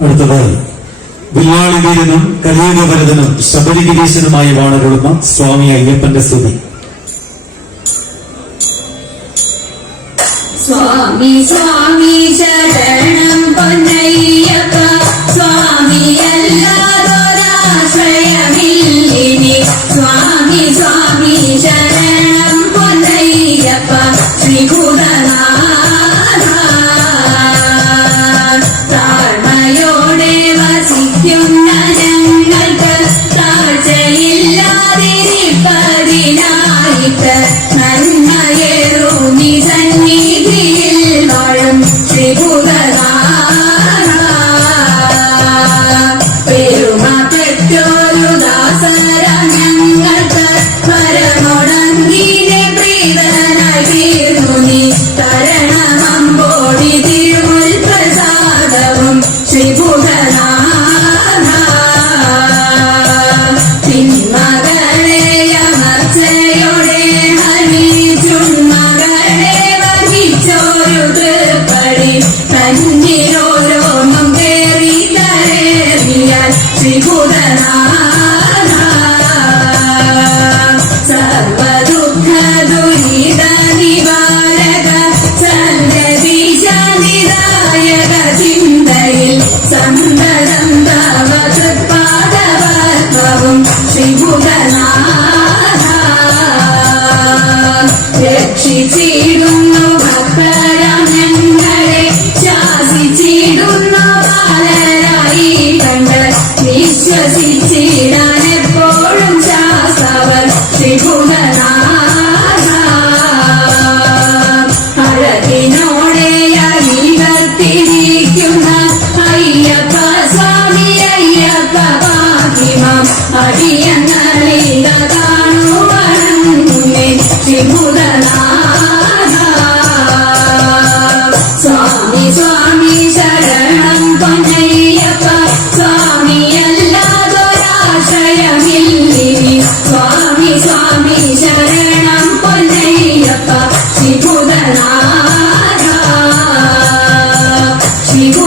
അടുത്തതായി വില്ലാളിവീരനും കലിയുഗവരതനും ശബരിഗിരീശനുമായി വാണരുളുന്ന സ്വാമി അയ്യപ്പന്റെ സ്തുതി. സ്വാമി സ്വാമി ശരണം പൊന്നയ്യപ്പ, സ്വാമി അല്ലാതൊരാശ്രയമില്ലിനി. സ്വാമി സ്വാമി ശരണം പൊന്നയ്യപ്പ, ശ്രീഭൂതനാഥ. താഴ്മയോടെ വസിക്കുന്ന ഞങ്ങൾക്ക് താഴ്ചയില്ലാതിരിപ്പതിനായിട്ട് നന്മയേറുമി സന്നിധിയിൽ വാഴും ശ്രീഭൂതനാഥ. പെരുമ പെറ്റോരു ദാസര ഞങ്ങൾക്ക് പരമൊടങ്കിനെ പ്രീതനായി തീർന്നു നീ. തരണമമ്പോടി തിരുമുൽ പ്രസാദവും ശ്രീഭൂതനാഥ. തിന്മകളെ അമർച്ചയോടെ ഹനിച്ചുന്മകളെ വഹിച്ചോരു തൃപ്പടി തന്നിലോരോന്നും കേറി തരേറിയാൽ ശ്രീഭൂതനാഥ. സർവദുഃഖ ദുരിത നിവാരക സന്തതീശ നിദായക ചിന്തയിൽ സന്തതം തവ തൃപ്പാദപത്മവും ശ്രീഭൂതനാഥ. രക്ഷിച്ചിടുന്നു ഭക്തരാം ഞങ്ങളെ, ശാസിച്ചിടുന്നു ബാലരായി കണ്ട് വിശ്വസിച്ചിടാൻ എപ്പോഴും ശാസ്ത്രവർ ശ്രീഭൂതനാഥ. അഴകിനോടെ അരിവർത്തിരിക്കുന്ന അയ്യപ്പ സ്വാമി അയ്യപ്പ പാഹിമാം അടിയങ്ങളില കാണുവണങ്ങുമേ ശ്രീഭൂതനാഥ. സ്വാമി സ്വാമി ശരണം പൊന്നയ്യപ്പ, സ്വാമി അല്ലാതൊരാശ്രയമില്ലിനി. സ്വാമി സ്വാമി ശരണം പൊന്നയ്യപ്പ, ശ്രീഭൂതനാഥ. ശ്രീഭൂ